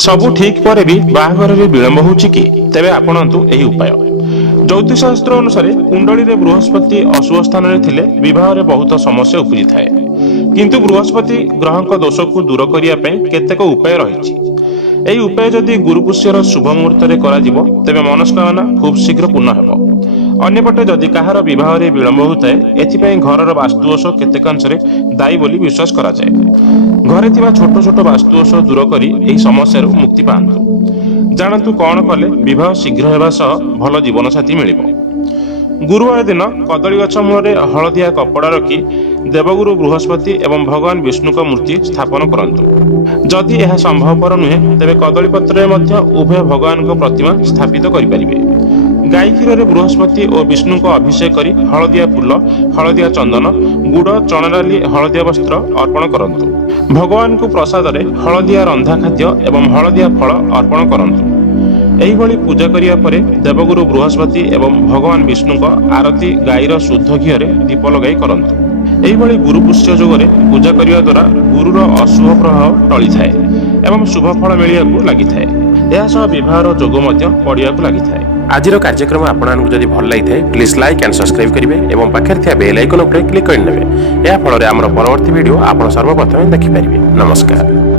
सबु ठीक पर भी बाहाघर विलंब होउछि कि तेबे आपणतु एही उपाय। ज्योतिष शास्त्र अनुसार कुंडली रे बृहस्पति अशुभ स्थान रे थिले विवाह रे बहुत समस्या उपजी थाए, किंतु बृहस्पति ग्रहक दोष को दूर करिया पय केतेक उपाय रहिछि। एही उपाय जदि गुरुपुष्यर शुभ मुहूर्त रे करा जिवो तेबे मनस्कामना खूब शीघ्र पूर्ण हेबो। अन्यपटे जदि काहार विवाह रे विलंब होताए एथिपय घरर वास्तुदोष केतेक अंशरे दायी बोली विश्वास करा जाए। घरे थिबा छोट छोट वास्तुदोष दूर करी एही समस्या मुक्ति पांतु। जानतु कौन कले विवाह शीघ्र हेबा सह भल जीवन साथी मिलिबो। गुरुवार दिन कदली गछ मूल हलदिया कपड़ा रखी देवगुरु बृहस्पति एवं भगवान विष्णु को मूर्ति स्थापन करंतु। जदि यह संभवपर नुहे तेबे कदली पत्र मध्य उभय भगवान को प्रतिमा स्थापित करिपारिबे। गाई क्षीर रे बृहस्पति और विष्णु को अभिषेक करी हलदिया फूल, हलदिया चंदन, गुड़, चना डाली, हलदिया वस्त्र अर्पण करंतु। भगवान को प्रसाद रे हलदिया रंधा खाद्य एवं हलदिया फल अर्पण करंतु। एही भली पूजा करिया परे देवगुरु बृहस्पति एवं भगवान विष्णु को आरती गाईर शुद्ध घी रे दीप लगाई करंतु। एही भली गुरुपुष्य जोगरे पूजा करिया द्वारा गुरुर अशुभ प्रभाव टळी थाए एवं शुभ फल मिलियाकु लागि थाए। यह सह विवाहर जोग मध्य पड़ियाकु लागि थाए। आजिर कार्यक्रम आपन जदि भल लगी प्लीज लाइक एंड सब्सक्राइब करेंगे और पाखे थिया बेल आइकन उपरे क्लिक करनेबे। या फल रे हमर परवर्ती वीडियो आपन सर्वप्रथम देखि पारिबे। नमस्कार।